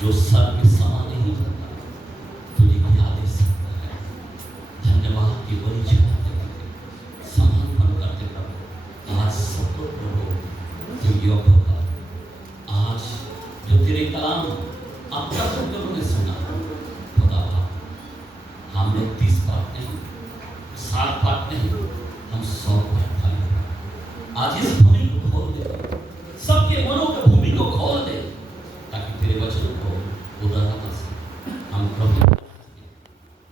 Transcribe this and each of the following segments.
जो सर के समा नहीं होता तुझे क्या दे सकता है। धन्यवाद की बड़ी जगह समान बन करते प्रभु आज सबको प्रभु जो योग होगा आज जो तेरे कलाम अब तक उन्होंने सुना खुदा हमने 30 बात नहीं 60 बात नहीं हम 100 बात खाली आज इस भूमि को खोल दे सबके मनों के भूमि को खोल दे ताकि तेरे वचनों को उधर ना सके हम प्रभु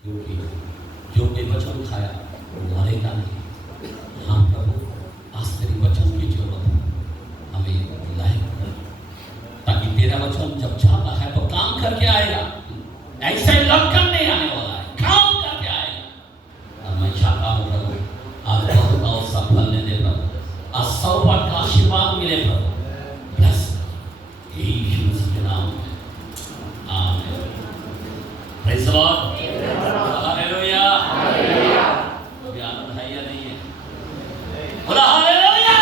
क्योंकि जो कोई वचन खाया वो मरेगा नहीं। हम प्रभु आज तेरे वचन की जरूरत है हमें लायक कर ताकि तेरा वचन जब जाता है तो काम करके आएगा ऐसे लटकन नहीं आने वाला है काम करके आएगा। और मैं चाहता हूँ प्रभु आज बहुत सफल ने दे प्रभु आज 100 बार का आशीर्वाद मिले प्रभु यीशु के नाम में आमीन। Praise the Lord hallelujah hallelujah. कोई आनंद है या नहीं है? बोला हालेलुया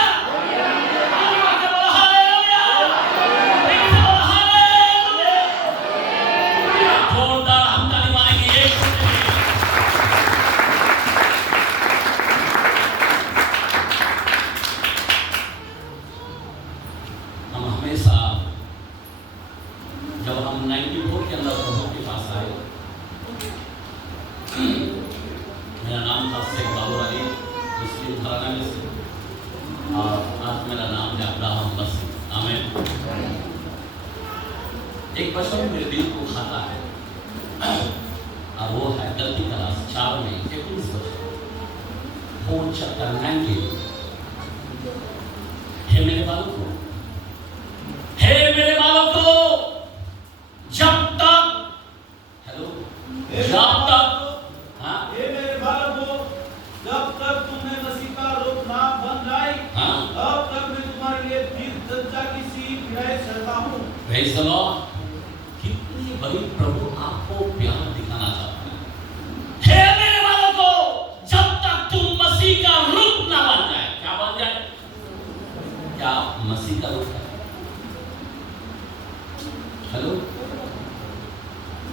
जोरदार हम ताली मारेंगे एक हम हमेशा जब हम 94 के अंदर प्रभु के पास आए मेरा नाम था शेख बाबू अली मुस्लिम घराना में से और आज मेरा नाम है अब्राहम मसीह आमीन। एक वचन मेरे दिल को खाता है और वो है गलती क्लास 4 में 21 4 चैप्टर 19 हे मेरे बालों को जब तक हेलो जब तक हाँ हे मेरे बालकों जब तक तुम्हें मसीह का रूप ना बन जाए हाँ तब तक मैं तुम्हारे लिए तीर्थ चर्चा की सी पीड़ाएं सहता हूँ। Praise the Lord. कितनी बड़ी प्रभु आपको प्यार दिखाना चाहता है। हे मेरे बालकों जब तक तुम मसीह का रूप ना बन जाए क्या बन जाए क्या मसीह का रूप है? हेलो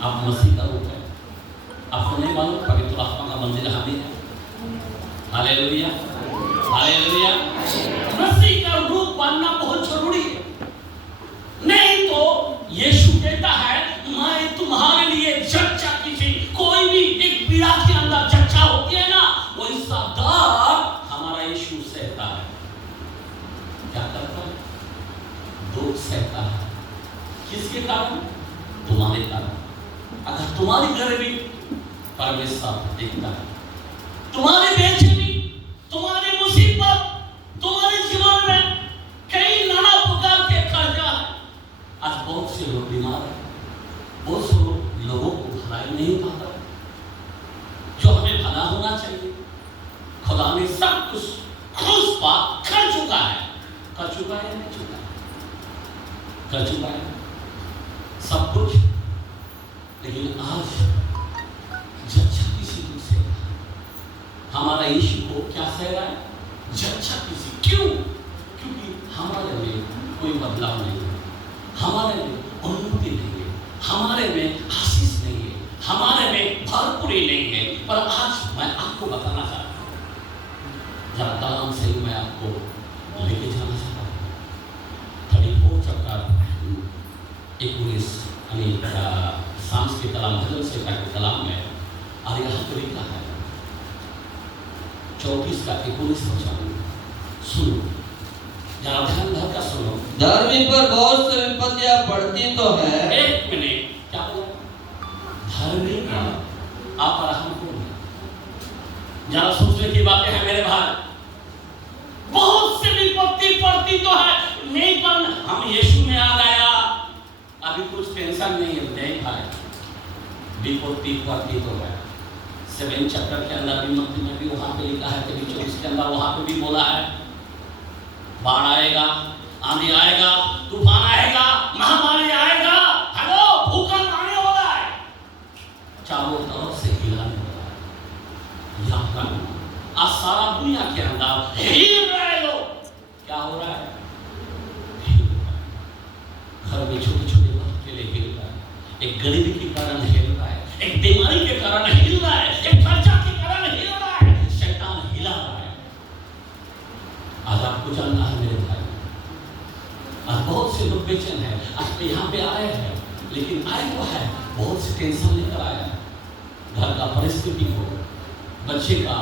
आप मसीह का रूप है आपको नहीं मालूम पवित्र आत्मा का मंदिर हम ही है। Hallelujah hallelujah. मसीह का रूप बनना बहुत जरूरी है नहीं तो यीशु कहता है मैं तुम्हारे लिए चर्चा की थी। कोई भी एक पीड़ा के अंदर चर्चा होती है ना वैसा दर्द हमारा यीशु सहता है। क्या करता है? दुख सहता है। किसके कारण? तुम्हारे कारण। अगर तुम्हारी गरीबी परमेश्वर देखता है तुम्हारी बेचैनी तुम्हारी मुसीबत तुम्हारे जीवन में कई नाना प्रकार के कर्जा है। आज बहुत से लोग बीमार हैं बहुत से लोगों को भलाई नहीं पाता जो हमें भला होना चाहिए। खुदा ने सब कुछ खुश बात कर चुका है या नहीं चुका है? कर चुका है सब कुछ। लेकिन आज जच्चा किसी को सह रहा है हमारा यीशु को क्या सह रहा है? जच्चा किसी क्यों? क्योंकि हमारे में कोई बदलाव नहीं है हमारे में उन्नति नहीं है हमारे में आशीष नहीं है हमारे में भरपूरी नहीं है। पर आज मैं आपको बताना चाहता हूँ जरा कलाम से मैं आपको लेके जाना चाहता हूँ 34 चैप्टर 19 सांस के कलाम भजन से के कलाम में और यहाँ तो लिखा है 34 का 19 वचन सुनो जरा ध्यान धर कर सुनो। धर्मी पर बहुत से विपत्तियां पड़ती तो है। एक मिनट क्या बोला? धर्मी का आप और हमको जरा सोचने की बातें हैं मेरे भाई। बहुत से विपत्ति पड़ती तो है नहीं पर हम यीशु में आ गया अभी कुछ टेंशन नहीं है नहीं भाई। विपत्ति पड़ती तो है 7 चैप्टर के अंदर भी मत्ती में भी वहाँ पे लिखा है 24 के अंदर वहाँ पे भी बोला है बाढ़ आएगा आंधी आएगा तूफान आएगा महामारी आएगा हेलो भूकंप आने वाला है चारों तरफ से हिलाने वाला है। याद रखना आज सारा दुनिया के अंदर हिल रहे लोग क्या हो रहा है? घर में छोटे छोटे बात के लिए हिल रहा है एक गरीबी के कारण हिल रहा है, एक बीमारी के कारण हिल रहा है, एक खर्चा के कारण हिल रहा है, शैतान हिला रहा है। आज आपको जानना है मेरे भाई, आज बहुत से लोग बेचैन हैं। आज यहाँ पे आए हैं, लेकिन आए वो है बहुत से टेंशन लेकर आया है। घर का परिस्थिति हो, बच्चे का,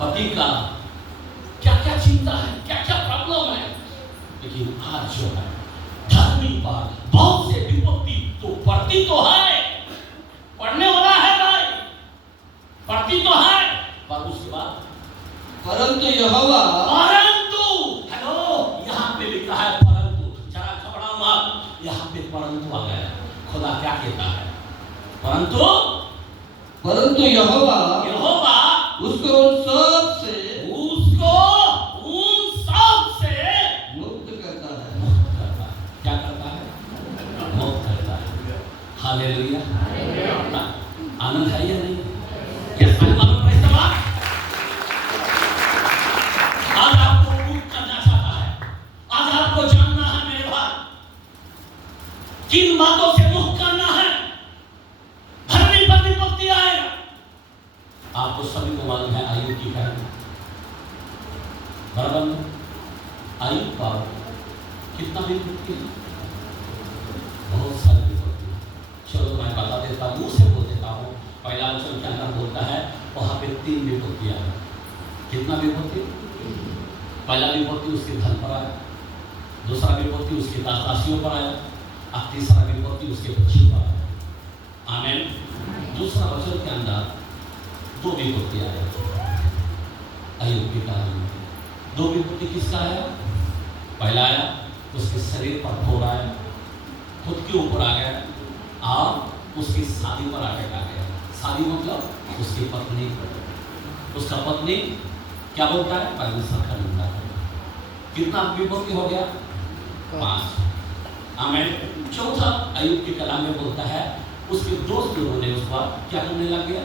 पति का, क्या क्या चिंता है, क्या क्या प्रॉब्लम है। लेकिन आज जो है धार्मिक बात, बहुत से विपत्ति तो पड़ती तो है, पढ़ने वाला है भाई, पढ़ती तो है, पर उसके बाद परंतु यहोवा, परंतु, हेलो, यहाँ पे लिखा है परंतु, जरा घबरा मत, यहाँ पे परंतु आ गया। खुदा क्या कहता है? परंतु यहोवा यहोवा उसको उन सब से मुक्त करता है। क्या करता है? मुक्त करता है। हालेलुया, आनंद है या नहीं? यस, आज आपको मुक्त करना चाहता है। आज आपको जानना है मेरे भाई, किन बातों से मुक्त करना है। धर्मी पर विपत्ति आएगा। आपको सभी को मालूम है आयु की कहानी, बराबर? आयु का कितना विपत्ति है, बहुत सारी विपत्ति। चलो मैं बता देता हूँ, मुंह से बोल देता हूँ। पहला वचन के अंदर बोलता है वहां पे 3 विपत्तियां हैं। कितना विपत्ति? पहला विपत्ति उसके धन पर आया, दूसरा विपत्ति उसके दास-दासियों पर आया, अब तीसरा विपत्ति उसके बच्चों पर आया। आमीन। दूसरा वचन के अंदर 2 विपत्ति आया अय्यूब की कहानी में। 2 विपत्ति किसका आया? पहला आया उसके शरीर पर फोड़ आया, खुद के ऊपर आ गया, और उसकी शादी पर अटैक आ गया। शादी मतलब उसकी पत्नी, उसका पत्नी क्या बोलता है? परमेश्वर का निंदा करता। कितना विपत्ति हो गया? 5। आमीन। चौथा अय्यूब के कलाम में बोलता है उसके दोस्त लोगों ने उस पर क्या करने लग गया?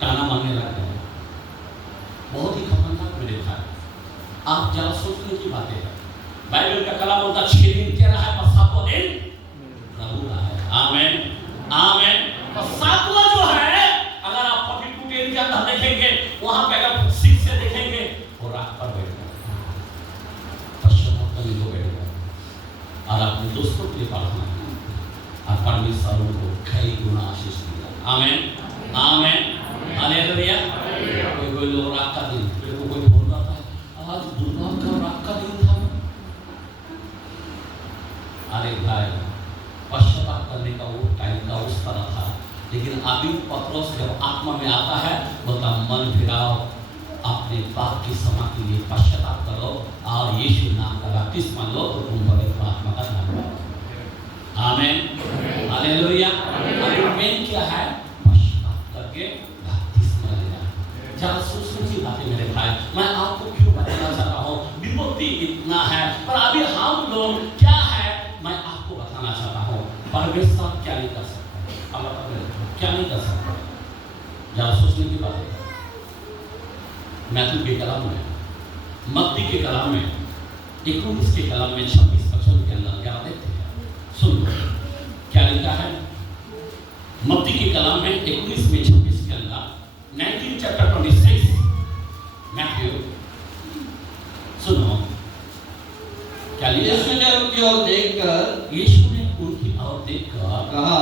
ताना मारने लग गया। बहुत ही खतरनाक मेरे भाई, आप जरा सोचने की बातें हैं। बाइबल का कलाम बोलता 6 दिन तेरा है, पर 7वां दिन प्रभु का है। आमीन, आमीन। तो 7वां जो है, अगर आप 42 के अंदर देखेंगे, वहां पे अगर 6 से देखेंगे, वो रात पर बैठ गया, पश्चिम में हो बैठ गया, और अपने दोस्तों के लिए प्रार्थना की, और परमेश्वर उनको कई गुना आशीष दिया। आमीन, आमीन, हालेलुया। कोई लोग रात का दिन, फिर कोई बोल रहा था आज दुर्गा का रात का दिन था। अरे भाई, पश्चाताप करने का वो टाइम का उस तरह था, लेकिन अभी पत्रोस जब आत्मा में आता है, बोलता मन फिराओ, अपने पाप की क्षमा के लिए पश्चाताप करो, और यीशु नाम का बपतिस्मा लो, तो तुम पवित्र आत्मा का नाम पाओ। आमीन, हालेलुया। अभी मेन क्या है? पश्चाताप करके बपतिस्मा लेना। जरा सोचने की बातें मेरे भाई, मैं आपको क्यों बताना चाहता हूँ? विपत्ति इतना है, पर अभी हम लोग क्या है मैं आपको बताना चाहता हूँ। परमेश्वर क्या नहीं कर सकता? क्या नहीं कर सकता? जरा सोचने की बात है। मैथ्यू के कलाम में, मत्ती के कलाम में, 19 के कलाम में 26 वचन के अंदर क्या देखते हैं? सुन लो क्या लिखा है। मत्ती के कलाम में 19 में 26 के अंदर 19 चैप्टर 26 मैथ्यू, सुनो क्या लिखा। यीशु ने उनकी ओर देखकर, यीशु ने उनकी ओर देखकर कहा,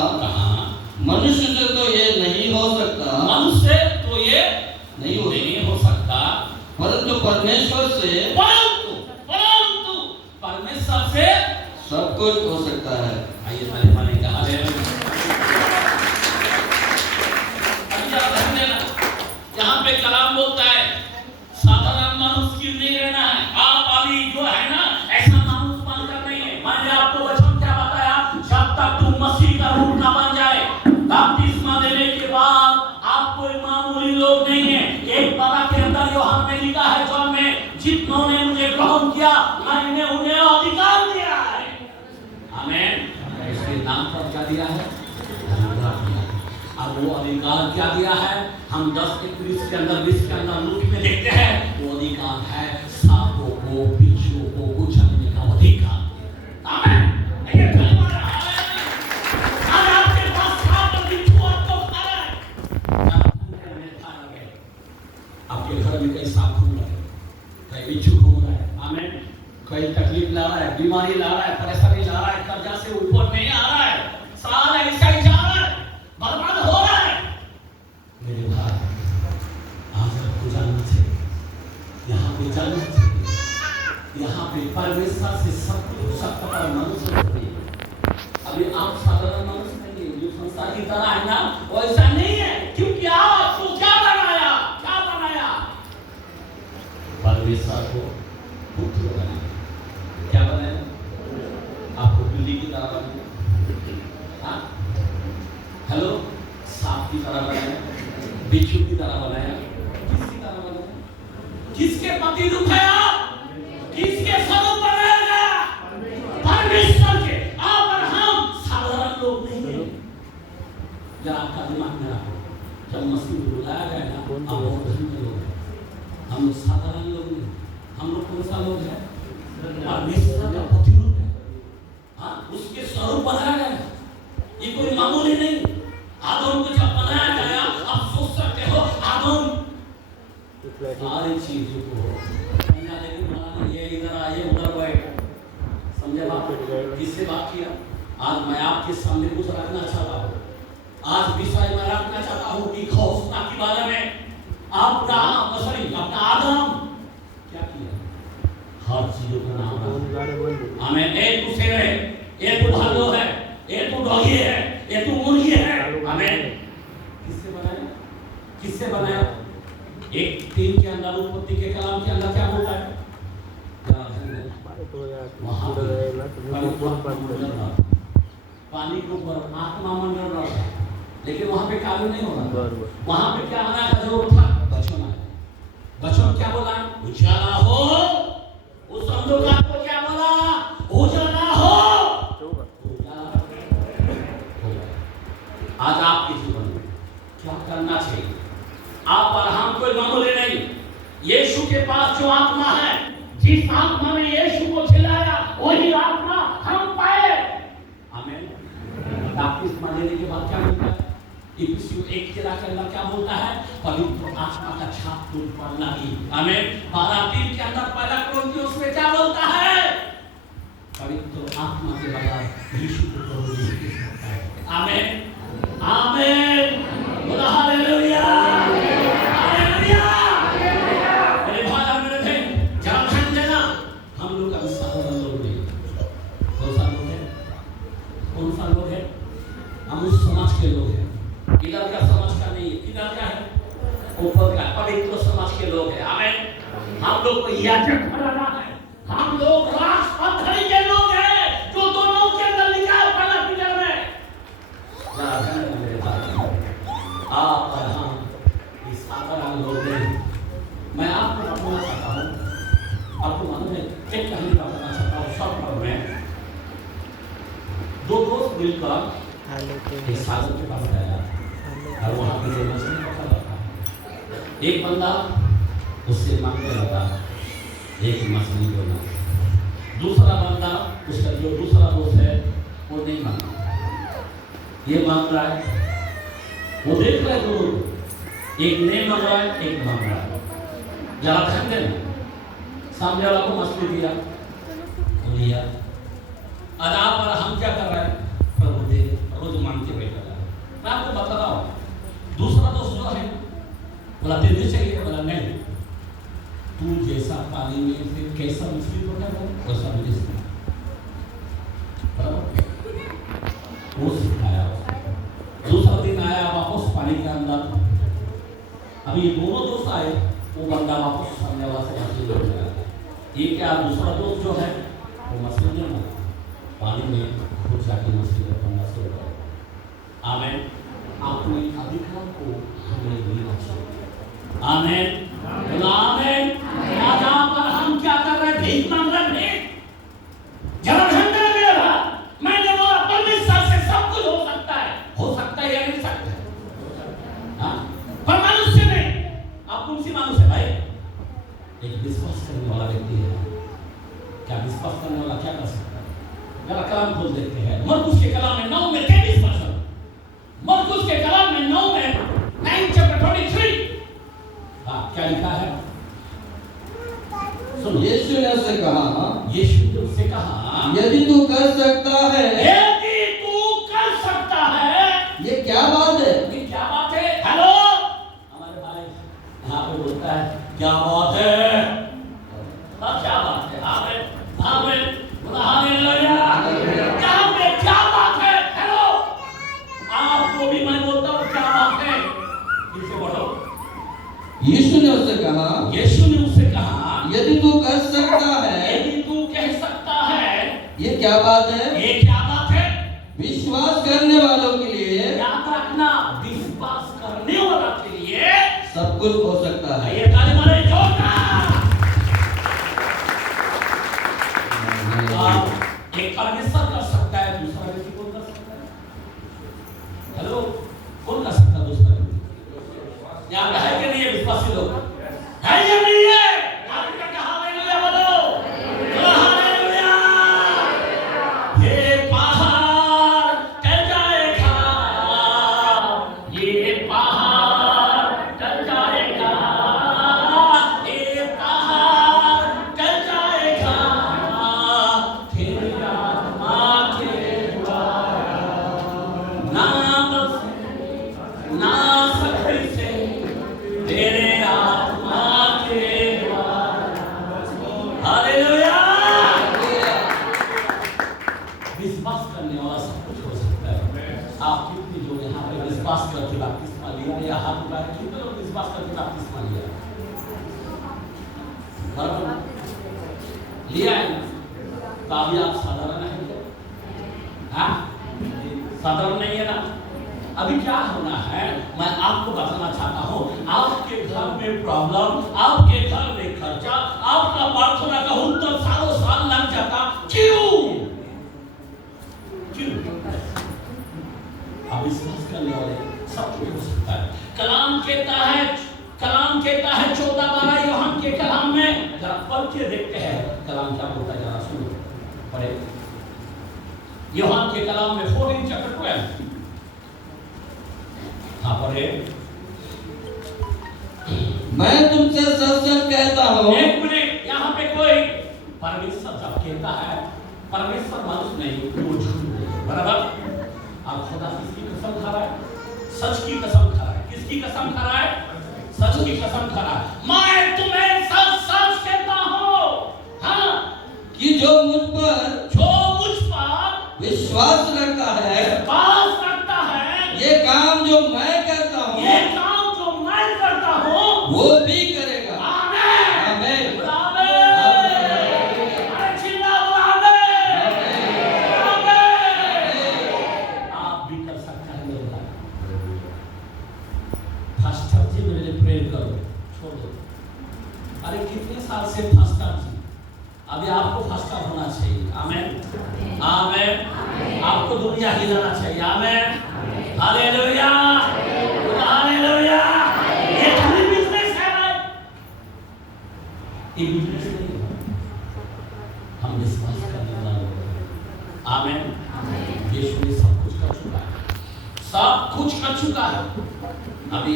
मनुष्य से तो ये नहीं हो सकता, मनुष्य तो ये नहीं हो सकता, परंतु परमेश्वर से, परंतु परमेश्वर से सब कुछ हो सकता है। आइए ताली मारने का हालेलुया। अभी जरा ध्यान देना, यहाँ पे कलाम बोलता है साधारण मनुष्य की नहीं रहना है। आप अभी जो है ना, ऐसा मानुष बनकर नहीं है। मैंने आपको वचन क्या बताया? जब तक तुम मसीह का रूप ना बन जाए, बपतिस्मा देने के बाद आप कोई मामूली लोग नहीं है। एक बार के अंदर यूहन्ना में लिखा है, जॉन में, जिन्होंने मुझे ग्रहण किया मैंने उन्हें अधिकार दिया है। आमीन। इसके नाम पर क्या दिया है? अधिकार दिया है। अब वो अधिकार क्या दिया है? हम 10:21 के अंदर 20 के अंदर लूक में देखते हैं, वो अधिकार है सांपों को, बिच्छुओं को कुचलने का अधिकार। आमीन। आज आपके साधारण मनुष्य नहीं है, जो संसार की तरह है ना वैसा नहीं है। क्योंकि आपको क्या बनाया? क्या बनाया? परमेश्वर को पुत्र बनाया। क्या बनाया? आपको बिल्ली की तरह बनाया, हाँ? हेलो, सांप की तरह बनाया, बिच्छू की तरह बनाया, किसकी तरह बनाया? किसके प्रतिरूप है आप? किसके स्वरूप बनाएगा? परमेश्वर के। आप और हम साधारण लोग नहीं हैं। जरा आपका दिमाग में रखो, जब मसीह को बुलाया गया ना, आप बहुत धन्य लोग हैं। हम लोग साधारण लोग नहीं। हम लोग कौन सा लोग हैं? परमेश्वर का प्रतिरूप है, हाँ, उसके स्वरूप बनाया गया। ये कोई मामूली नहीं। आदम को जब बनाया गया, आप सोच सकते हो आदम सारी चीजों को ये इधर आइए उधर बैठ, समझे बात? किससे बात किया? आज मैं आपके सामने कुछ रखना चाहता हूँ। आज विषय में रखना चाहता हूँ कि घोषणा के बारे में अपना आदम क्या किया? हर चीजों का नाम रखा। हमें एक तो शेर है, एक तो भालू है, एक तो डॉगी है, एक तो मुर्गी है। हमें किससे बनाया? किससे बनाया? एक 3 के अंदर उत्पत्ति के कलाम के अंदर क्या होता है? वहाँ पानी के ऊपर आत्मा मंडल रहा था, लेकिन वहाँ पे कार्य नहीं हो रहा। वहाँ पे क्या आना का जरूरत था? वचन आया। वचन क्या बोला? उजाला हो। उस अंधकार को क्या बोला? उजाला हो। आज आपके जीवन में क्या करना चाहिए? आप और हम कोई मामूली नहीं। यीशु के पास जो आत्मा है, जिस आत्मा ने यीशु को खिलाया, वही आत्मा हम पाए। आमीन। बपतिस्मा लेने के बाद क्या होता है? इफिसियों 1 के अंदर क्या बोलता है? पवित्र आत्मा का छाप तुम पर लगी। आमीन। 12:3 के अंदर पहला कोरिन्थियों में क्या बोलता है? पवित्र आत्मा के बगैर यीशु को कबूल नहीं कर सकता है। आमीन। आमीन। बोलो हालेलुया। हालेलुया। मेरे भाई और मेरे बहन, जरा ध्यान देना, हम लोग का साधारण लोग नहीं। कौन सा लोग है? कौन सा लोग है? हम उस समाज के लोग हैं। इधर का समाज का नहीं है। इधर का है? ऊपर का पवित्र समाज के लोग हैं। आमीन। हम लोग को याजक बनाना है। हम लोग राष्ट्रपति के लोग हैं, जो दोनों के अंदर लिखा है पहला पीटर में। आप और हम इस साधारण लोग हैं। मैं आपको बताना चाहता हूँ, आपको मालूम है, एक कहानी बताना चाहता हूँ। शॉर्ट फॉर्म में 2 दोस्त मिलकर एक सागर के पास गया और वहाँ पे मछली पकड़ रहा था। एक बंदा उससे मांगने लगा एक मछली को ना, दूसरा बंदा उसका जो दूसरा दोस्त है वो नहीं मांगा। ये मांग रहा है, वो देख रहा है दोनों, एक नहीं मांग रहा है, एक मांग रहा है। जरा ध्यान देना, सामने वाला को मछली दिया, वो लिया। और आप और हम क्या कर रहे हैं? प्रभु दे, रोज मांग के बैठा है। मैं आपको बता रहा हूँ, दूसरा दोस्त जो है बोला तेरे चाहिए, बोला नहीं, तू जैसा पानी में से कैसा मछली पकड़ रहा है वैसा मुझे सिखा। वो सिखाया। दूसरा दिन आया वापस पानी के अंदर। अभी दोनों दोस्त आए, वो बंदा वापस सामने वाला से मछली ले गया। ये क्या दूसरा दोस्त जो है वो मछली नहीं मारा, पानी में खुद जाके मछली पकड़ना शुरू कर। आमीन। अपने अधिकार को हमें लेना चाहिए। आमीन। आमीन। आज आप और हम क्या कर रहे हैं? भीख मांग रहे हैं। जरा ध्यान देना मेरा भाई, मैंने बोला परमेश्वर से सब कुछ हो सकता है या नहीं सकता है? हाँ? पर मनुष्य नहीं। आप कौन सी मानुष है भाई? एक विश्वास करने वाला व्यक्ति है। क्या विश्वास करने वाला क्या कर सकता है? मेरा कलाम खोल देते हैं, मरकुस के कलाम में 9 में 23%, मरकुस के कलाम में 9 में 9 चैप्टर 23। हाँ, क्या लिखा है? सुनो। यीशु ने उससे कहा, यीशु ने उससे कहा, यदि तू कर सकता है, यदि तू कर सकता है। ये क्या बात है? ये क्या बात है? हेलो, हमारे भाई यहाँ पे बोलता है क्या बात है? क्या बात है? आमीन। आमीन। हालेलुया। क्या बात कहा, यीशु ने उससे कहा, यदि तू कर सकता है, यदि तू कह सकता है, ये क्या बात है? ये क्या बात है? विश्वास करने वालों के लिए याद रखना, विश्वास करने वाला के लिए सब कुछ हो सकता है। ये ताली मारे जोरदार। एक परमेश्वर कर सकता है, दूसरा व्यक्ति कौन कर सकता है? हेलो, कौन कर सकता है दूसरा व्यक्ति? यहाँ पे है कि नहीं है विश्वासी लोग? है या नहीं है? आप क्या हालेलुया बोलो, हालेलुया। ये पहाड़ टल जाएगा, ये पहाड़ टल जाएगा, ये पहाड़ टल जाएगा, तेरी आत्मा के द्वारा, ना बस ना सकती से, तेरे आत्मा के द्वारा। हालेलुया। विश्वास करने वाला सब कुछ हो सकता है। आप कितने लोग यहाँ पे विश्वास करके बपतिस्मा लिया, या हाथ उठाए, कितने लोग विश्वास करके बपतिस्मा लिया? बराबर लिया है ना? तो अभी आप साधारण है, हाँ? साधारण नहीं है ना? अभी क्या होना है, मैं आपको बताना चाहता हूँ, आपके घर में प्रॉब्लम, आपके घर में खर्चा, आपका प्रार्थना का उत्तर सालों साल लग जाता, क्यों? आप विश्वास करने वाले सब कुछ हो सकता है। कलाम कहता है 14-12 यूहन्ना के कलाम में, जरा पढ़ के देखते हैं कलाम क्या बोलता है, जरा सुनो, पढ़े यूहन्ना के कलाम में 14 चैप्टर 12। हाँ पढ़े। मैं तुमसे सच-सच कहता हूँ। एक मिनट, यहाँ पे कोई परमेश्वर जब कहता है, परमेश्वर मनुष्य नहीं, वो झूठ बोले, बराबर? आप खुदा किसकी कसम खा रहा है? सच की कसम खा रहा है। किसकी कसम खा रहा है? सच की कसम खा रहा है। मैं तुम्हें सच सच कहता हूँ, हाँ, कि जो मुझ पर विश्वास रखता है, ये काम जो मैं करता हूँ, वो भी करेगा। आमीन। आमीन। अरे चिल्ला दो आमीन। आप भी कर सकते हैं मेरे भाई। फास्टर जी मेरे लिए प्रेयर करो, छोड़ दो। अरे कितने साल से फास्टर जी, अभी आपको फास्टर होना चाहिए। आमीन, आमीन। आपको दुनिया हिलाना चाहिए। आमीन, हालेलुया, हालेलुया। ये खाली बिजनेस है भाई, ये बिजनेस नहीं है, हम विश्वास करने वाले लोग हैं। आमीन। यीशु ने सब कुछ कर चुका है, सब कुछ कर चुका है। अभी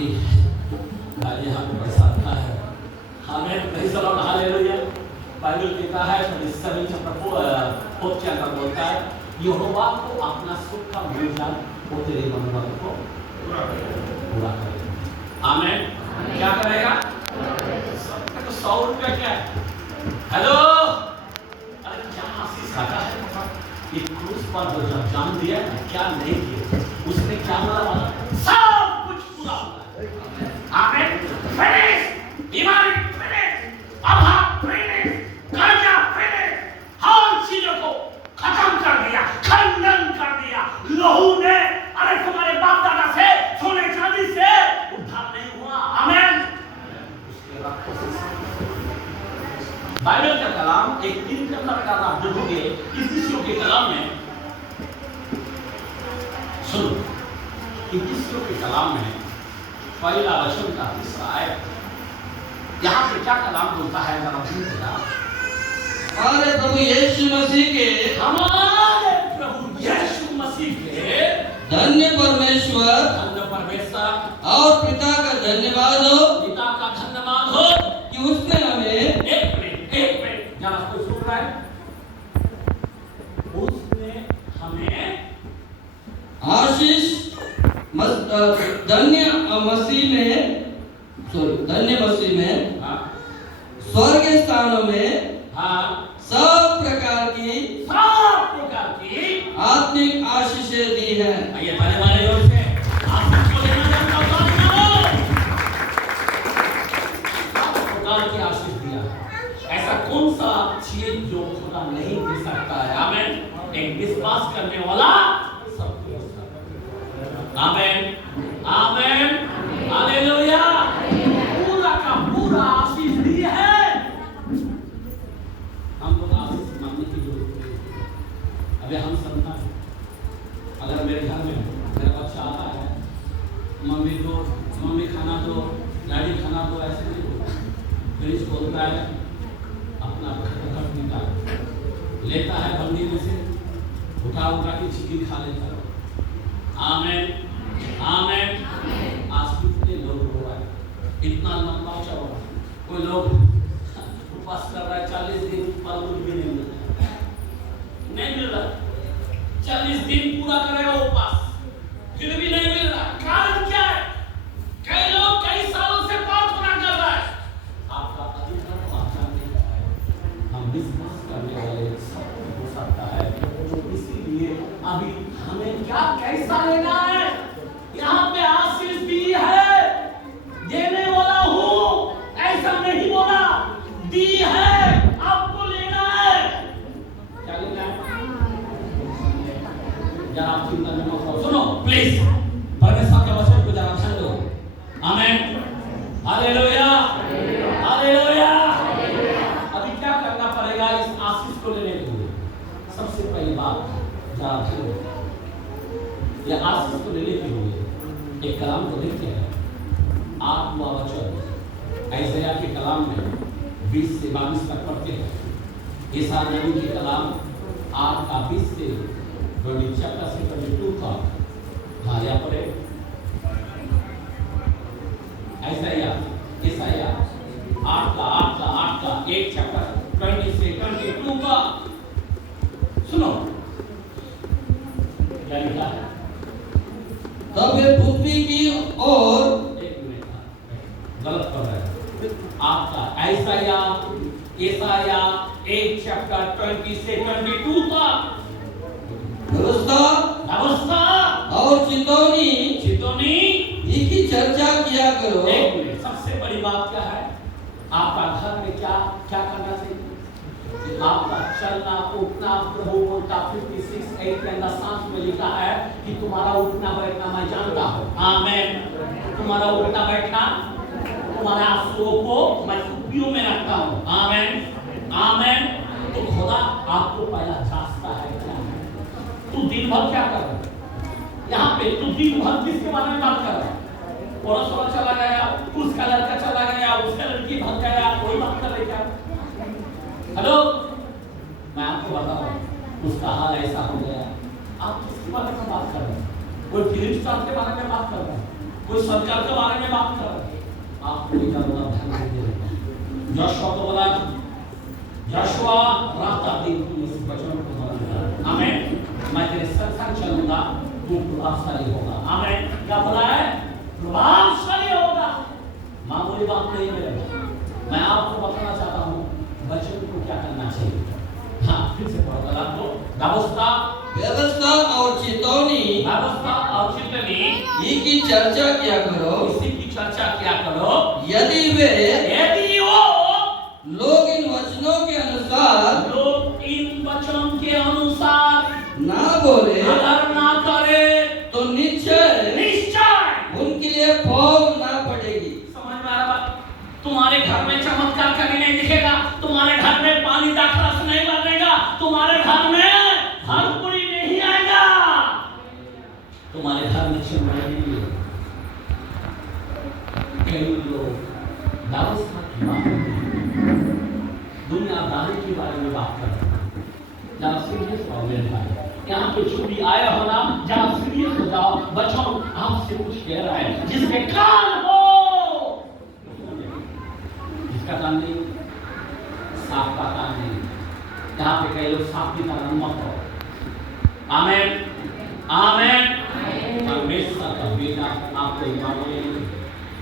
यहाँ पे पैसा रखा है। आमीन, praise the Lord, hallelujah. Bible कहता है 7 चैप्टर 4 के अंदर बोलता है, यहोवा को अपना सुख का मिलना, वो तेरे मनोरथ को पूरा करेगा। आमीन। क्या करेगा? तो 100 रुपया क्या है? हेलो, अरे क्या आशीष खाता है? ये क्रूस पर जो जब जान दिया क्या नहीं किया, उसने क्या बोला? सब कुछ पूरा होता है। आमीन। फिनिश, बीमारी फिनिश, अभाव फिनिश, कर्जा फिनिश, हर चीजों को खत्म कर दिया, खंडन कर दिया। लहू ने, अरे तुम्हारे बाप दादा से, सोने चांदी से उद्धार नहीं हुआ। आमीन। उसके रक्त से बाइबल का कलाम एक 3 चैप्टर का आप देखोगे, इफिसियों के कलाम में, सुनो, इफिसियों के कलाम में पहला वचन का 3रा आयत, यहाँ पे क्या कलाम बोलता है, जरा सुनिएगा। हमारे प्रभु यीशु मसीह के, हमारे प्रभु यीशु मसीह के धन्य परमेश्वर और पिता का धन्यवाद हो, पिता का धन्यवाद हो कि उसने हमें, एक मिनट, जरा कोई सुन रहा है? उसने हमें आशीष धन्य मसीह में हाँ, स्वर्गीय स्थानों में हाँ, सब प्रकार की आत्मिक आशीषें दी है। आइए ताली मारे जोर से। आप सबको लेना जानता हूँ, ताली मारो। करने वाला सबके वश। आमीन, आमीन, हालेलुया। पूरा का पूरा आशीष दी है। हम लोग आशीष मांगने की जरूरत नहीं। अभी हम संतान, अगर मेरे घर में मेरा बच्चा आता है, मम्मी खाना दो, डैडी खाना दो, ऐसे नहीं बोलता। प्लीज बोलता है, अपना घर निकाल लेता है बंदी में से, उठा के चिकन खा लेता है। आमीन, आमीन। आज कितने लोग हो रहा है, इतना लंबा चौड़ा, कोई लोग उपवास कर रहा है 40 दिन, फल फूल भी नहीं मिल रहा। 40 दिन पूरा करेगा उपवास, फिर भी नहीं मिल रहा। कारण क्या है? कई लोग कई सालों से प्रार्थना कर रहा है। आपका अधिकार तो आप जानते हैं, हम विश्वास करने वाले सब हो सकता है। इसीलिए अभी हमें क्या कैसा लेना है? यहाँ पे आशीष दी है, देने वाला हूँ, ऐसा नहीं बोला, दी है, आपको लेना है। क्या लेना है? जरा आप चिंता में मत हो, सुनो प्लीज, परमेश्वर के वचन को जरा ध्यान दो। आमीन, हालेलुया, हालेलुया। अभी क्या करना पड़ेगा इस आशीष को लेने के लिए? सबसे पहली बात जरा ध्यान दो, ये आशीष को लेने के लिए एक कलाम को देखते हैं। आत्मा वचन ऐसाया के कलाम में 20 से 22 तक पढ़ते हैं। ईसा नबी के कलाम 8 का 20 से 22 से 22 तक। हाँ, यहाँ पर ऐसाया 8 का 1 चैप्टर 20 से 22 का सुनो क्या लिखा है। तब वे पृथ्वी की ओर, एक मिनट, गलत पढ़ रहा है। आपका ऐसाया 1 चैप्टर 20 से 22 का व्यवस्था और चितौनी की चर्चा किया करो। एक मिनट, सबसे बड़ी बात क्या है? आपका घर में क्या क्या करना चाहिए? आपका चलना उठना, प्रभु बोलता 56:8 के अंदर सांस में लिखा है कि तुम्हारा उठना बैठना मैं जानता हूँ। आमीन। तुम्हारा उठना बैठना, तुम्हारे आंसुओं को मैं उपयोग में रखता हूँ। आमीन, आमीन। तो खुदा आपको पहला जांचता है क्या तू दिन भर क्या कर रहा है। यहाँ पे तू दिन भर किसके बारे में बात कर रहा है? पड़ोस चला गया, उसका लड़का चला गया, उसका लड़की भाग गया, कोई बात कर रहे क्या? हेलो, मैं आपको बता रहा हूँ, उसका हाल ऐसा हो गया। आप किसके बारे में बात कर रहे हैं? कोई फिल्म स्टार के बारे में बात कर रहे हैं, कोई सरकार के बारे में बात कर रहे हैं। आप कोई का बोला ध्यान नहीं दे रहे। यहोशुआ को बोला, यहोशुआ रात दिन तू इस वचन को मानना। आमीन। मैं तेरे संग संग चलूंगा, तू प्रभावशाली होगा। आमीन। क्या बोला है? प्रभावशाली होगा। मामूली बात नहीं मेरे भाई, मैं आपको बताना चाहता हूँ बच्चों को क्या करना चाहिए। हाँ, फिर से पढ़ो गला को। व्यवस्था और चितौनी की चर्चा किया करो। इसी की चर्चा किया करो। यदि वो लोग इन वचनों के अनुसार ना बोले, अगर ना करे, तो निश्चय उनके लिए फौज ना पड़ेगी। समझ में आ रहा बात? तुम्हारे घर में चमत्कार कभी नहीं दिखेगा, तुम्हारे घर में पानी का रस नहीं बनेगा, तुम्हारे घर में फल-फूल नहीं आएगा, तुम्हारे घर में चिंता नहीं है। कई लोग व्यवस्था की बात करते हैं, दुनियादारी के बारे में बात करते हैं। जरा सीरियस हो मेरे भाई, यहाँ पे जो भी आए हो ना, जरा सीरियस हो जाओ। बच्चों आपसे कुछ कह रहा है, जिसके कान हो, जिसका कान नहीं, सांप का कान नहीं। यहाँ पे कई लोग सांप की तरह मत हो। आमीन, आमीन। परमेश्वर का बेटा आपको इमानुएल,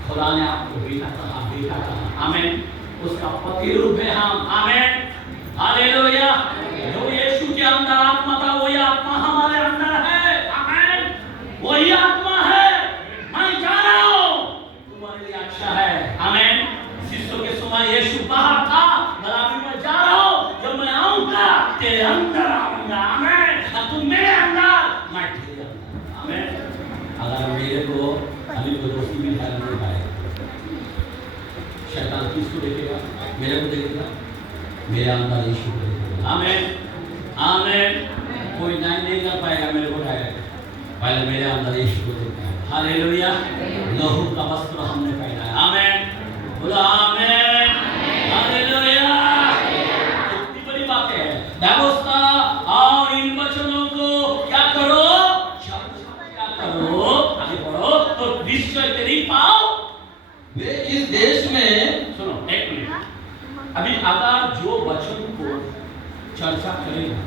खुदा ने आपको बेटा कहा, बेटा कहा। आमीन। उसका पति रूप है हम। आमीन, हालेलुया। जो यीशु के अंदर आत्मा था, वही आत्मा हमारे अंदर है। आमीन। वही आत्मा है। मैं जा रहा हूँ, तुम्हारे लिए अच्छा है। आमीन। शिष्यों के समय यीशु बाहर था, मैं जा रहा हूँ, जब मैं आऊंगा तेरे अंदर आऊंगा। आमीन। तुम मेरे अंदर अगर मेरे को अभी को दोस्ती में ध्यान नहीं पाएगा, शैतान किसको देखेगा? मेरे को देखेगा, मेरे अंदर यीशु को देखेगा। आमीन आमीन। कोई न्याय नहीं कर पाएगा मेरे को डायरेक्ट, पहले मेरे अंदर यीशु को देखना है। हालेलुया। लहू का वस्त्र हमने पहना है। आमीन बोलो आमीन हालेलुया। कितनी बड़ी बात है। व्यवस्था और इन वचनों को क्या करो? क्या करो? आगे बढ़ो तो निश्चय तेरी पाओ। वे इस देश में, सुनो एक मिनट, अभी अगर जो वचन को चर्चा करेगा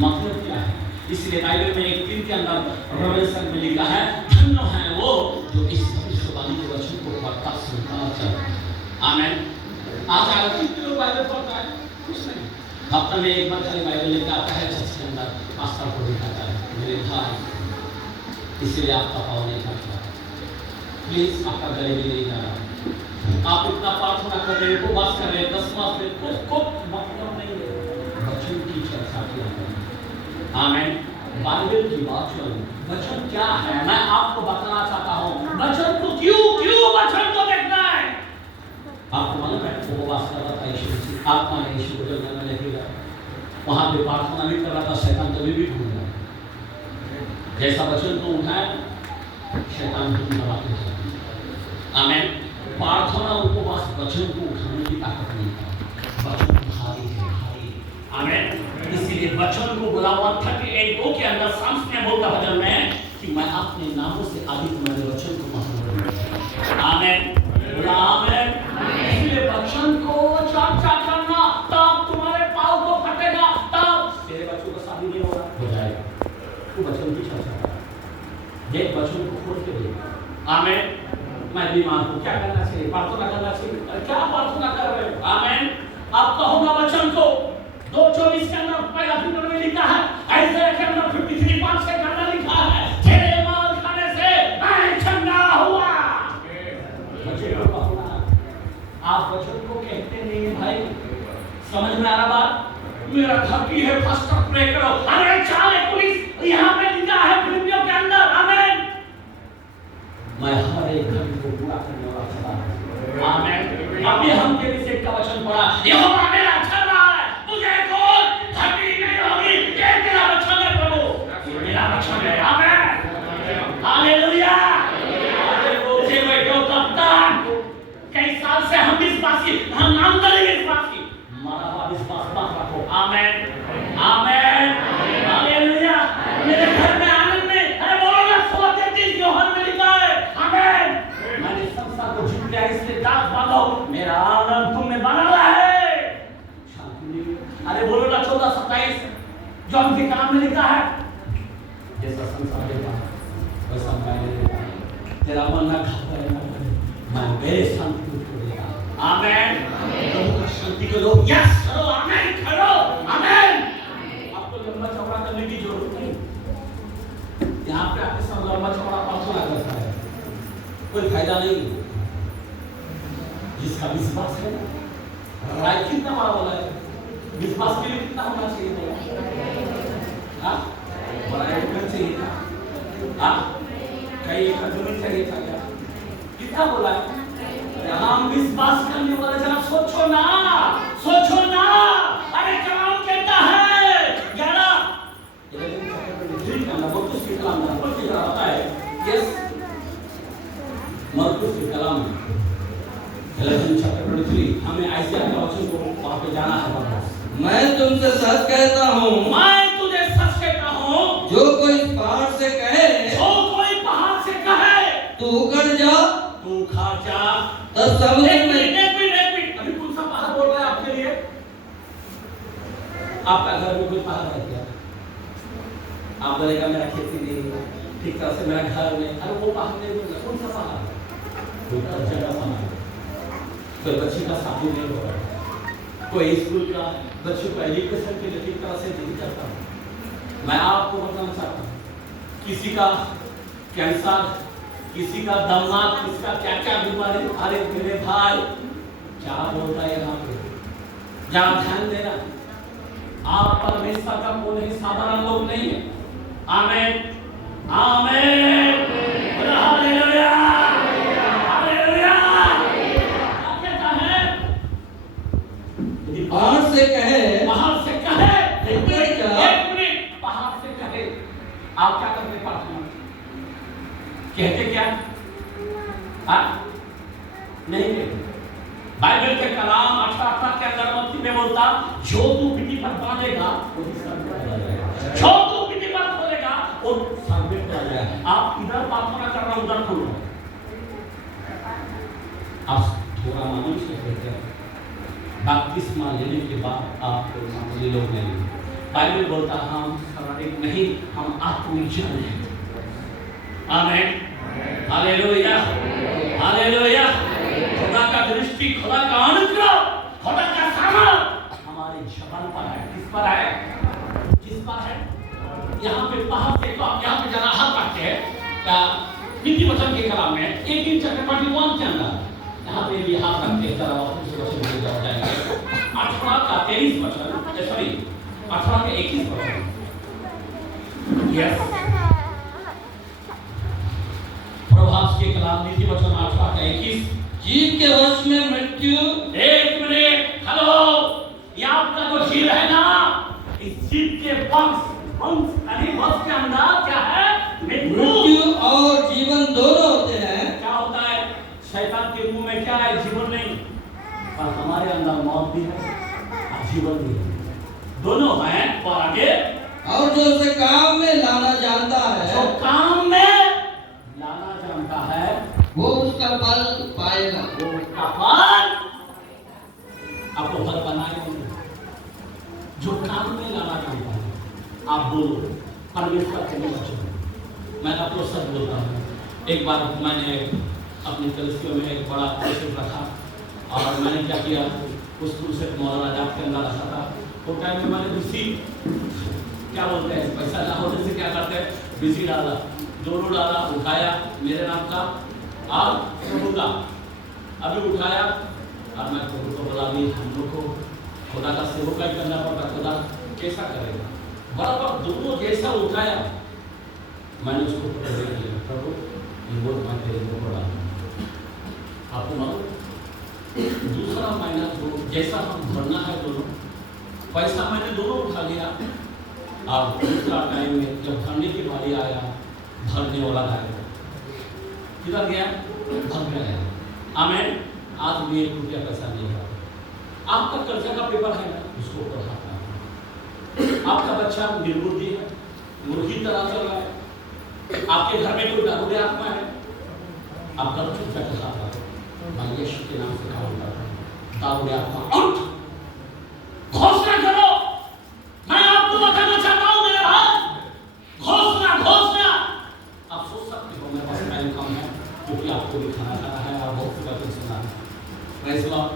मतलब क्या है? इसलिए बाइबल में 1:3 के अंदर रेवलेशन में लिखा है, धन्य है वो जो इस भविष्यवाणी के वचन को पढ़ता सुनता चलता। आमीन। आज अगर कितने लोग बाइबल पढ़ता है? कुछ नहीं। हफ्ते में एक बार खाली बाइबल लेकर आता है, चर्च के अंदर पास्टर को दिखाता है। मेरे भाई, इसलिए आपका पाव नहीं करता। प्लीज आपका गले भी नहीं जा रहा। आप इतना प्रार्थना कर रहे हो, उपवास कर रहे हैं, 10 मास में कुछ मतलब नहीं है। वचन की चर्चा किया करें। आमीन। बाइबल की बात चलो, वचन क्या है मैं आपको बताना चाहता हूँ। वचन को क्यों वचन को देखना है? आपको मालूम है उपवास कर रहा था यीशु, आत्मा ने यीशु को जंगल में लेके गया, वहां पे प्रार्थना भी कर रहा था, शैतान कभी भी ढूंढ रहा। जैसा वचन को उठाया शैतान ढूंढ रहा था। आमीन। प्रार्थना उपवास वचन को उठाने की ताकत नहीं है, वचन भारी है, भारी। आमीन। इसीलिए वचन को बोला हुआ 38:2 के अंदर साम्स में बोलता भजन में कि मैं अपने नामों से अधिक मेरे वचन को महान करूंगा। आमीन बोला आमीन। इसलिए वचन को चर्चा करना, तब तुम्हारे पाँव को फटेगा, तब तेरे बच्चों का शादी नहीं हो जाएगा। तू वचन की चर्चा कर, एक वचन को खोल के दे। आमीन। मैं बीमार हूँ, क्या करना चाहिए? प्रार्थना करना चाहिए। क्या प्रार्थना कर रहे हो? आमीन। आप कहूँगा वचन को 2:24 के अंदर पहला फिल्म में लिखा है, ऐसे के अंदर 53:5 से करना लिखा है, तेरे माल खाने से मैं ठंडा हुआ। वचन को कहना, आप वचन को कहते नहीं हैं भाई। समझ में आ रहा बात? मेरा घर की है, फास्टर प्रे करो। अरे चाले पुलिस यहाँ पे लिखा है फिल्मियों के अंदर। आमीन। मैं हर एक घर को पूरा करने वाला खुदा हूं। आमीन। अभी हम के विषय का वचन पढ़ा, यहोवा मेरा छाना है, मुझे कोई घटी नहीं होगी। ये तेरा वचन है प्रभु, ये मेरा वचन है। आमीन हालेलुया। मुझे बैठो कप्तान, कई साल से हम विश्वासी, हम नाम करेंगे विश्वासी, मरा हुआ विश्वास मत रखो। आमीन आमीन हालेलुया। मेरे घर में आनंद नहीं, अरे बोलो ना 16:33 यूहन्ना में लिखा है। आमीन। मैंने संसार को जीत लिया, इसलिए दास बांधो, मेरा आनंद तुम में बना हुआ है। शांति नहीं। अरे बोलो ना 14:27 जॉन के काम में लिखा है, जैसा संसार देता वैसा मैं नहीं देता। तेरा मन ना घबराए ना करे, मैं मेरे शांति को देगा। आमीन। प्रभु का शांति को लो। यस करो, आमीन करो। आमीन। आपको लंबा चौड़ा करने की जरूरत नहीं। यहाँ पे आपके सब लंबा चौड़ा प्रार्थना करता है, कोई फायदा नहीं। जिसका विश्वास है ना, राय कितना बड़ा बोला है, विश्वास के लिए कितना होना चाहिए बोला? हाँ बड़ा एकड़ चाहिए था, हाँ कई एकड़ जमीन चाहिए था क्या? कितना बोला है? हम विश्वास करने वाले जरा सोचो ना, सोचो ना। अरे कलाम कहता है 11 मरकुस के कलाम में होता है। यस मरकुस के कलाम में 11:23 हमें ऐसे वचन को वहां पे जाना है। मैं तुमसे सच कहता हूँ, मैं तुझे सच कहता हूँ, जो कोई पहाड़ से कहे, तू उखड़ जा, तू खा जा, तब समुद्र में। अभी कौन सा पहाड़ बोल रहा है आपके लिए? आपका घर में कोई पहाड़ है क्या? आप बोलेगा मेरा खेती नहीं, ठीक तरह से मेरा घर नहीं। अरे वो पहाड़ नहीं बोल रहा, कौन सा पहाड़? कोई जगह पहाड़, कोई बच्ची का शादी नहीं हो रहा, कोई स्कूल का बच्चों को एजुकेशन के लिए ठीक तरह से नहीं करता। मैं आपको बताना चाहता हूँ, किसी का कैंसर, किसी का दमाद, किसी का क्या क्या बीमारी। अरे मेरे भाई क्या बोलता है यहाँ पे, जहाँ ध्यान देना। आप परमेश्वर का कोई साधारण लोग नहीं है। आमीन आमीन। कहते क्या? नहीं कहते। बाइबल के कलाम 18 के अंदर मत्ती में बोलता, जो तू पिटी पर बांधेगा वो सर पे आ जाएगा, जो तू पिटी पर खोलेगा वो सर पे आ जाएगा। आप इधर प्रार्थना कर रहे हो, उधर खोल रहे हो। आप थोड़ा मालूम से कहते हैं बपतिस्मा लेने के बाद आपको मामूली लोग नहीं। बाइबल बोलता हम शारीरिक नहीं, हम आत्मिक जन हैं। आमीन, हालेलुया, हालेलुया। खुदा का दृष्टि, खुदा का अनुग्रह, खुदा का सामर्थ हमारे जीवन पर है। किस पर है? किस पर है? यहाँ पे बाहर से तो आप यहाँ पे जरा हाथ रखते हैं नीति वचन के कलाम में 18 चैप्टर 21 के अंदर यहाँ पे भी हाथ रखते हैं, जरा उस वचन में जाएंगे 18 का 23 वचन, सॉरी 18 के 21 वचन। यस, प्रभास के कलाम नीति वचन 18 का 21। जीव के वश में मृत्यु। एक मिनट, हेलो, ये आपका जो जीव है ना, इस जीव के वश के अंदर क्या है? मृत्यु और जीवन दोनों होते हैं। क्या होता है? शैतान के मुंह में क्या है? जीवन नहीं, पर हमारे अंदर मौत भी है और जीवन भी है, दोनों हैं। और आगे, और जो उसे काम में लाना जानता है, जो काम में लाना जानता है वो उसका फल पाएगा। वो उसका फल आपको फल बनाएगा। जो काम में लाना जानता है, आप बोलो परमेश्वर के लिए बचो। मैं आपको सच बोलता हूँ, एक बार मैंने अपनी कलिसियों में एक बड़ा प्रोसेस रखा और मैंने क्या किया, उस प्रोसेस मौलाना जाप के अंदर रखा था। वो टाइम में मैंने बिसी, क्या बोलते हैं, पैसा ना होने से क्या करते हैं, बिसी डाला, दोनों डाला, उठाया मेरे नाम का और प्रभु का, अभी उठाया और मैं प्रभु को बोला भी हम लोग को खुदा का सेवकाई करना पड़ता, खुदा कैसा करेगा, बराबर दोनों जैसा उठाया। मैंने उसको दे दिया, प्रभु ये बोल मैं तेरे को बोला। आपको मालूम दूसरा महीना जो जैसा हम भरना है दोनों पैसा मैंने दोनों उठा लिया। अब दूसरा टाइम में जब भरने की बारी आया, भरने वाला गायब, किधर गया? भर गया। आमीन। आज भी 1 रुपया पैसा नहीं है। आपका कर्जा का पेपर है ना, उसको पढ़ाता है। आपका बच्चा निर्बुद्धि है, मुर्गी तरह चल रहा है, आपके घर में कोई दारूड़े आत्मा है, आपका चुपचाप के साथ मैं यीशु के नाम से काम करता हूँ, दारूड़े आत्मा उठ, घोषणा करो। मैं आपको बताना चाहता हूँ मेरे भाई, घोषणा घोषणा। आप सोच सकते हो मेरे पास टाइम कम है क्योंकि आपको भी खाना खाना है और बहुत सी बातें सुनना है। Praise Lord.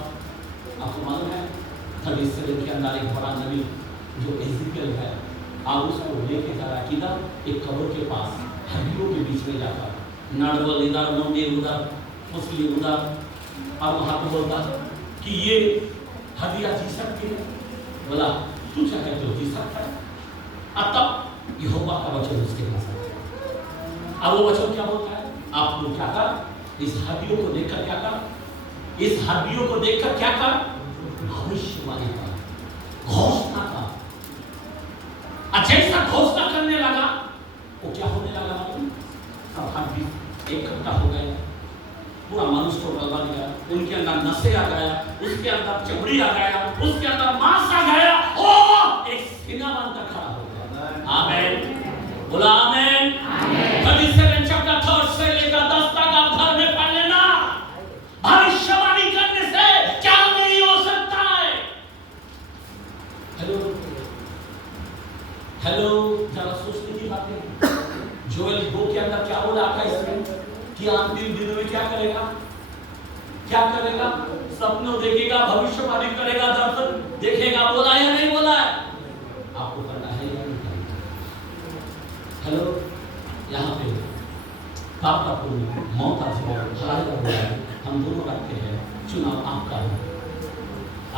आपको मालूम है 37 के अंदर एक बड़ा नबी जो एजिकियल है, आप उसको लेके जा रहा है किधर? एक कब्र के पास, हड्डियों के बीच में जाकर, नड़वल इधर, मुंडेर उधर, मुस्लिम उधर, और वहाँ पे बोलता कि ये हड्डियाँ जी सकती है। बोला तू चाहे तो जी सकता है। अब तब यहोवा का वचन उसके पास आता है। अब वो वचन क्या बोलता है? आप लोग क्या कर, इस हड्डियों को देखकर क्या कर, इस हड्डियों को देखकर क्या कर, भविष्यवाणी कर, घोषणा कर। जैसा घोषणा करने लगा वो क्या होने लगा? सब हड्डी इकट्ठा हो गए, पूरा मनुष्य को बदल गया, उनके अंदर नसें आ गया, उसके अंदर चमड़ी आ गया, उसके अंदर मांस आ गया, ओ एक सीना बनकर खड़ा हो गया। आमीन, बोला आमीन। 37 चैप्टर 3 से लेकर 10 तक आप घर में पढ़ लेना। भविष्यवाणी करने से क्या नहीं हो सकता है। हेलो हेलो, जरा सोचने की बात है। जोएल 2 के अंदर क्या बोला था इसमें कि अंतिम दिनों में क्या करेगा? क्या करेगा? सपनों देखेगा, भविष्यवाणी करेगा, दर्शन देखेगा। बोला या नहीं बोला है? आपको करना है या नहीं करना? हेलो, यहाँ पे पाप का पुण्य, मौत का जीवन, भलाई का बुराई, हम दोनों रखते हैं। चुनाव आपका है।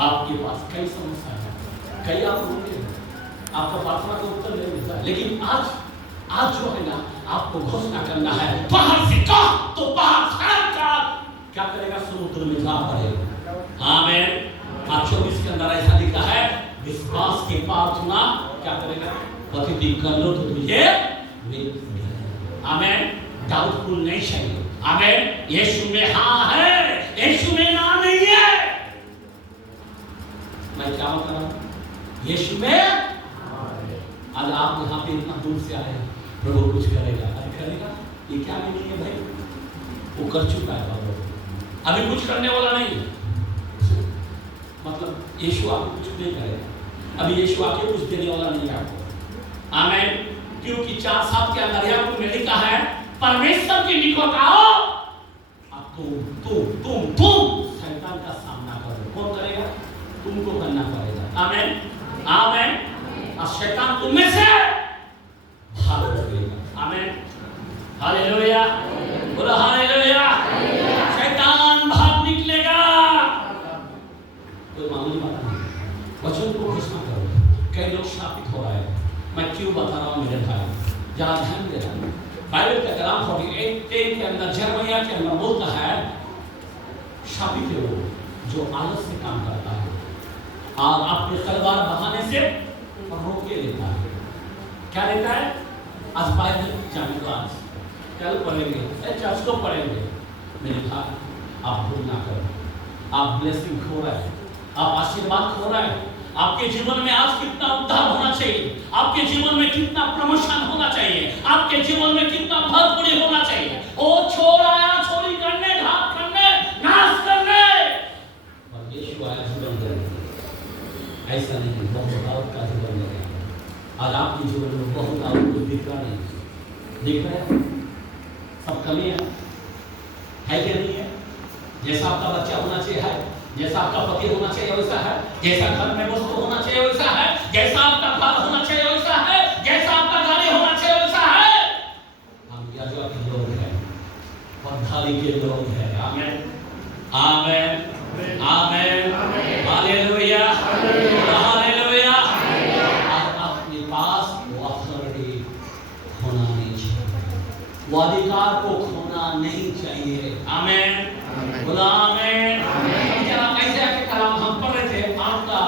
आपके पास कई समस्या है, कई आप रोके हैं, आपका प्रार्थना का उत्तर नहीं मिलता है, लेकिन आज जो है ना, आपको घोषणा करना है। बाहर से कहा तो बाहर खड़ा कर, क्या करेगा? समुद्र में जा पड़ेगा। आमीन। 24 के अंदर ऐसा लिखा है, विश्वास के प्रार्थना क्या करेगा? प्रतिदिन कर लो तो तुझे मिल जाएगा। आमीन। डाउटफुल नहीं चाहिए। आमीन। यीशु में हाँ है, यीशु में ना नहीं है। मैं क्या बता रहा हूं? यीशु में आज आप यहाँ पे इतना दूर से आए, प्रभु कुछ करेगा। अरे करेगा, ये क्या नहीं है भाई, वो कर चुका है बाबा, अभी कुछ करने वाला नहीं है। मतलब यीशु आपको कुछ नहीं करेगा, अभी यीशु आके कुछ देने वाला नहीं है आपको। आमीन। क्योंकि 4:7 के अंदर याकूब में लिखा है, परमेश्वर के निकट आओ, तुम शैतान का सामना करो। कौन करेगा? तुमको करना पड़ेगा। आमीन। आमीन। और शैतान तुम में से भाग जाएगा। आमीन। हालेलुया, बोलो हालेलुया। शैतान भाग निकलेगा। कोई मामूली बात नहीं, वचन को घोषणा करो। कई लोग शापित हो रहा है, मैं क्यों बता रहा हूँ मेरे भाई, जरा ध्यान देना। बाइबल का कलाम 48 के अंदर यिर्मयाह के अंदर बोलता है, शापित है वो जो आलस से काम करता है और अपने तलवार बहाने से रोके लेता है। क्या लेता है? आज बाइबल जाने दो, आज कल पढ़ेंगे, चर्च को पढ़ेंगे। मेरे भाई आप भूल ना करो, आप ब्लेसिंग खो रहे हैं, आप आशीर्वाद खो रहे हैं। आपके जीवन में आज कितना उद्धार होना चाहिए, आपके जीवन में कितना प्रमोशन होना चाहिए, आपके जीवन में कितना भरपूरी होना चाहिए। ओ छोड़ आया चोरी करने, घात करने, नाश करने, और यीशु आया जीवन देने। ऐसा नहीं, बहुत और का जीवन देने। आज आपके जीवन में बहुत और कुछ दिख रहा नहीं, दिख रहा है, सब कमी है क्या नहीं है? जैसा आपका बच्चा होना चाहिए है, जैसा आपका पति होना चाहिए वैसा है, जैसा घर में वस्तु होना चाहिए वैसा है, जैसा आपका घर होना चाहिए वैसा है, जैसा आपका गाड़ी होना चाहिए वैसा है। हम याजक के लोग हैं, पधारी के लोग हैं। आमीन, आमीन, आमीन, हालेलुया, हालेलुया। अपने पास वो अथॉरिटी होना नहीं चाहिए, वो अधिकार को खोना नहीं चाहिए। आमीन, बोला आमीन। कैसे आके कलाम हम पढ़ रहे थे, 8 का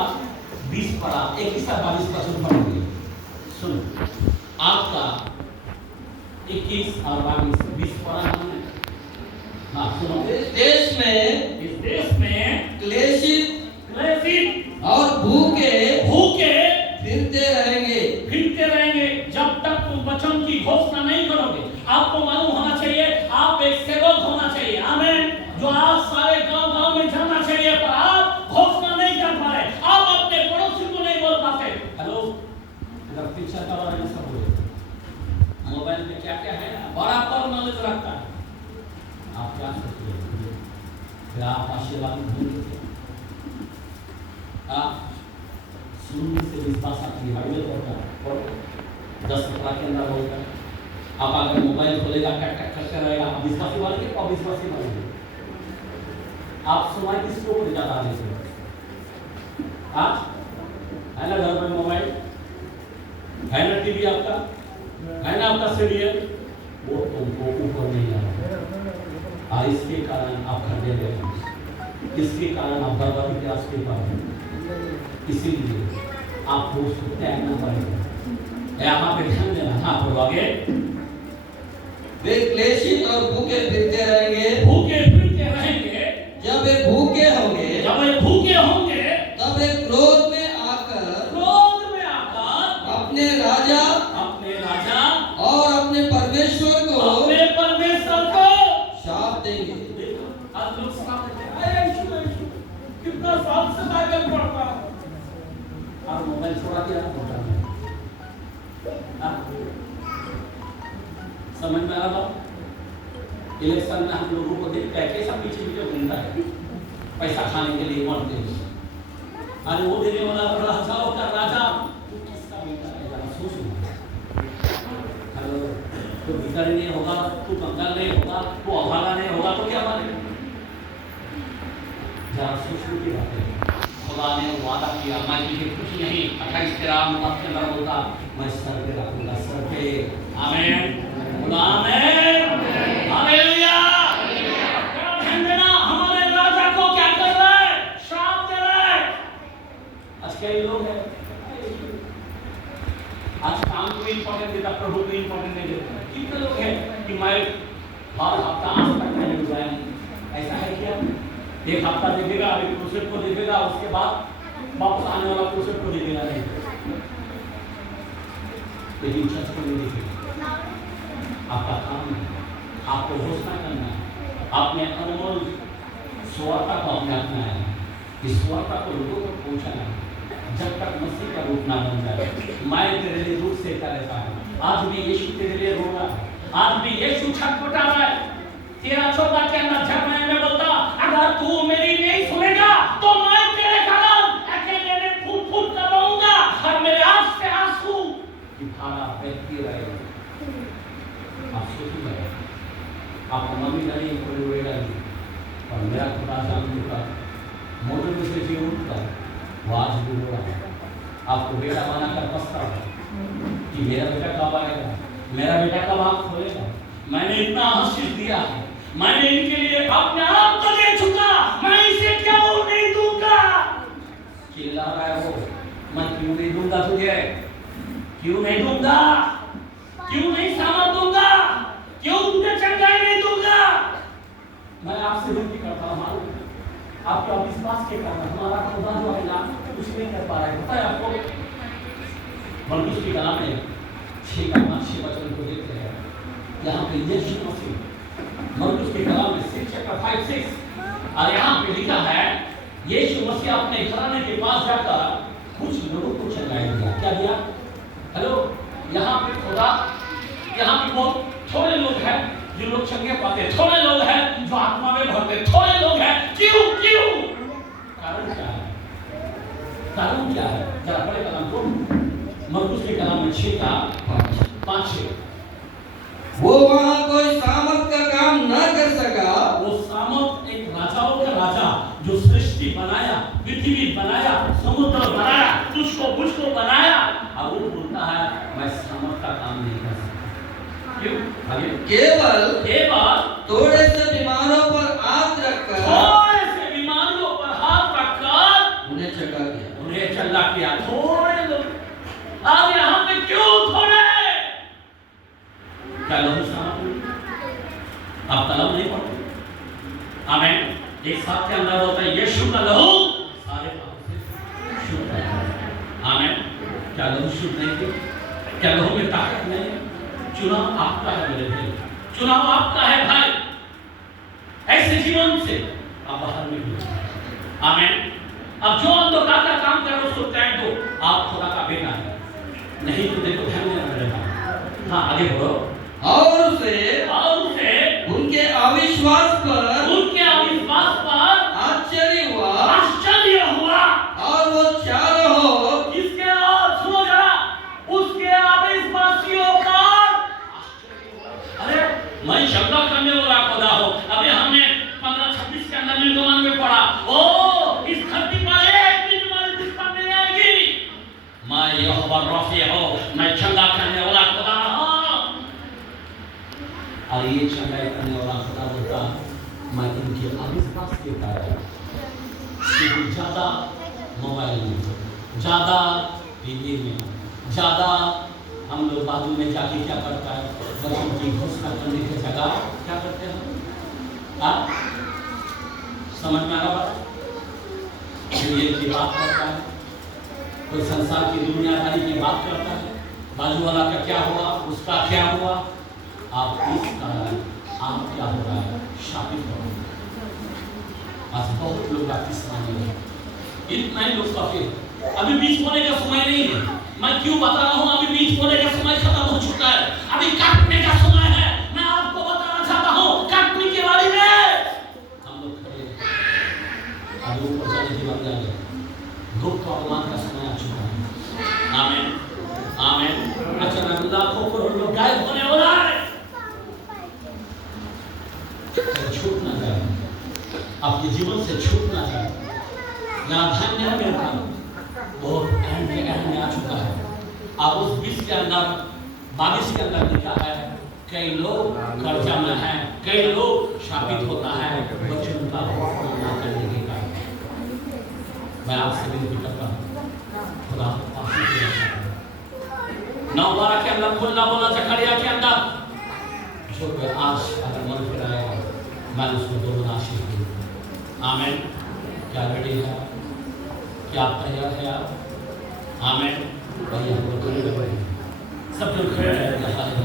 20 पढ़ा, 21 का 22 का सुन पढ़ेंगे। सुन, 8 का 21 और 20 पढ़ा हमने। हाँ सुनो। इस देश में क्लेशित और भूखे फिरते रहेंगे जब तक तुम वचन की घोषणा नहीं करोगे। आपको मालूम होना चाहिए, आप एक सेवक होना चाहिए। आमीन। जो आप सारे गांव में जाना चाहिए, पर आप घोषणा नहीं कर पा रहे, आप अपने पड़ोसी को नहीं बोल पाते। हेलो, अगर पीछे का बारे में सब बोले, मोबाइल में क्या क्या है, बड़ा पर नॉलेज रखता है, आप क्या सोचते हैं? फिर आप आशीर्वाद भूल गए। सुनने से विश्वास आती है। बाइबल पढ़ो, 10 के अंदर होगा। आप अगर मोबाइल खोलेगा, टक टक करते रहेगा, आप विश्वासी बनेंगे, अविश्वासी बनेंगे। आप सुनाई किसको ज्यादा देते हो? है ना घर में मोबाइल, है ना टीवी आपका, है ना आपका सीरियल, वो तुमको ऊपर नहीं आना। और इसके कारण आप खड्डे में हैं, इसके कारण आप बर्बादी के रास्ते पर हैं। इसीलिए आपको उसको त्यागना पड़ेगा। यहाँ पे ध्यान देना। हाँ बोलो आगे। वे क्लेशित और भूखे फिरते रहेंगे। जब वे भूखे होंगे तब वे क्रोध में आकर अपने राजा और अपने परमेश्वर को शाप देंगे। कितना साल से बाइबल पढ़ता है और मोबाइल छोड़ा दिया ना, समझ में आ रहा? इलेक्शन में हम लोगों को देखते हैं कैसा पीछे पीछे घूमता है, पैसा खाने के लिए मरते हैं। अरे वो देने वाला राजाओं का राजा, तू किसका बेटा है? जरा सोच। हेलो, तो भिखारी नहीं होगा, तू कंगाल नहीं होगा, तू अभागा नहीं होगा, तो क्या बनेगा? जरा सोचने की बात है। खुदा ने वादा किया, मैं तुझे कुछ नहीं, 28 के अंदर बोलता, मैं सर पे रखूंगा, सर पे। आमीन, आमीन, हालेलुया। ध्यान देना, हमारे राजा को क्या कर रहा है? श्राप दे रहा है। आज कई लोग हैं, आज काम को इंपॉर्टेंट देता, प्रभु को इंपॉर्टेंट नहीं देता। कितने लोग हैं कि मैं नाइट हर हफ्ता आज तक मैंने बुलाया नहीं। ऐसा है क्या? एक हफ्ता देखेगा, अभी क्रूसेड को देखेगा, उसके बाद वापस आने वाला क्रूसेड को देखेगा नहीं, लेकिन चर्च को नहीं देखेगा। आपका काम है, आपको घोषणा करना है, आपने अनमोल सुवार्ता को अपने अपनाया है, इस सुवार्ता को लोगों तक पहुंचाना है जब तक मसीह का रूप ना बन जाए। मैं तेरे लिए रूप से रहता हूँ। आज भी यीशु तेरे लिए रो रहा है, आज भी यीशु छटपटा रहा है। 13:14 के अंदर जब मैं बोलता अगर तू मेरी नहीं सुनेगा तो मैं तेरे कारण अकेले में फूट फूट कर रोऊंगा और मेरे आंख से आंसू की धारा बहती रहेगी। आप सोचिए, आप मम्मी नहीं कोई रोएगा नहीं, और मेरा खुदा जान चुका मोटे में से जीव उठता वो आज भी रो रहा है। आपको बेटा बनाकर पछता है कि मेरा बेटा कब आएगा, मेरा बेटा कब आँख खोलेगा। मैंने इतना आशीष दिया है, मैंने इनके लिए अपने आप तो दे चुका, मैं इसे क्यों नहीं दूंगा? चिल्ला रहा है वो, मैं क्यों नहीं दूंगा तुझे, क्यों नहीं दूंगा, क्यों नहीं सामर्थ दूंगा, क्यों तुझे चंगाई नहीं दूंगा? मैं आपसे विनती करता हूँ, आपके अविश्वास के कारण हमारा खुदा जो है ना कुछ नहीं कर पा रहा है। पता है आपको, मरकुस की कलाम में 6 वचन को देखते हैं, यहाँ पे यीशु मसीह मरकुस की कलाम में 6:5-6 और यहाँ पे लिखा है यीशु मसीह अपने घराने के पास जाकर कुछ लोगों को चंगाई दिया। क्या दिया? हेलो, यहाँ पे खुदा, यहाँ पे बहुत थोड़े लोग हैं जो लोग चंगे पाते, थोड़े लोग हैं जो आत्मा में भरते, थोड़े लोग हैं। क्यों? कारण क्या है? कारण क्या है? जरा पढ़े कलाम को, मरकुस के कलाम में 6:5-6। वो वहां कोई सामर्थ का काम न कर सका। वो सामर्थ एक राजाओं का राजा जो सृष्टि बनाया, पृथ्वी बनाया, समुद्र बनाया, तुझको मुझको बनाया, अब वो बोलता है मैं सामर्थ का काम नहीं कर सकता। क्यों? आगे केवल थोड़े से बीमारों पर हाथ रखकर उन्हें चंगा किया। थोड़े लोग आज यहाँ पे क्यों थोड़े? क्या लोग आप कलम नहीं पढ़ते? आमीन। एक साथ के अंदर होता है यीशु का लहू सारे पापों से शुद्ध है। आमीन। क्या लहू शुद्ध नहीं थे? क्या लहू में ताकत नहीं? चुनाव आपका है मेरे भाई, चुनाव आपका है भाई। ऐसे जीवन से आप बाहर निकलो। आमीन। अब जो अंधकार का काम कर रहे हो उसको त्याग दो, आप खुदा का बेटा है। नहीं तो देखो ध्यान देना मेरे भाई। हाँ आगे बढ़ो। और उसे उनके अविश्वास पर आश्चर्य हुआ और वो चारों किसके और सुनो जरा, उसके अविश्वासियों पर अरे मैं शंका करने वाला खुदा हो। अभी हमने 15-26 के अंदर निर्गमन में पढ़ा, ओ इस धरती पर एक दिन तुम्हारी दिक्कत नहीं आएगी, मैं यहोवा रफ़ी हूं, मैं चंगा करने वाला खुदा हूं। और ये चंगाई करने वाला खुदा बोलता मैं इनके अविश्वास के कारण, क्योंकि ज्यादा मोबाइल में, ज्यादा टीवी में, ज्यादा हम लोग बाजू में जाके क्या करता है, बच्चों की घोषणा करने की जगह क्या करते हैं? आप समझ में आ रहा बात? की बात करता है, कोई संसार की दुनियादारी की बात करता है, बाजू वाला का क्या हुआ, उसका क्या हुआ, आप इस कारण आप क्या हो रहा है, शापित हो रहे हैं। आज बहुत लोग आपकी समाने हैं, इतना ही लोग काफी है। अभी बीच होने का समय नहीं है, मैं क्यों बता रहा हूँ? अभी बीच होने का समय खत्म हो चुका है, अभी काटने का समय है। मैं आपको बताना चाहता हूँ काटने के बारे में हम लोग खड़े हैं, अभी ऊपर जाने की बात जाएंगे, दुख का अपमान का समय आ चुका है। आमीन आमीन। अचानक लाखों करोड़ लोग गायब होने वाला है, छूट ना जाए, आपके जीवन से छूट ना जाए। यहाँ धन्य है मेरा बहुत एंड में आ चुका है। अब उस 20 के अंदर 22 के अंदर लिखा है कई लोग कर्जा में हैं, कई लोग शापित होता है बच्चों का ना करने के कारण। मैं आपसे विनती करता हूँ खुदा आशीष दे। 9:12 के अंदर खुला बोला जकरिया के अंदर छोटे आज अगर मन फिराएगा मैं उसको दोगुना आशीष दूंगा। आमेन। क्या रेडी है? क्या तैयार है आप? आमेन। वही हम लोग सब लोग खड़े हैं।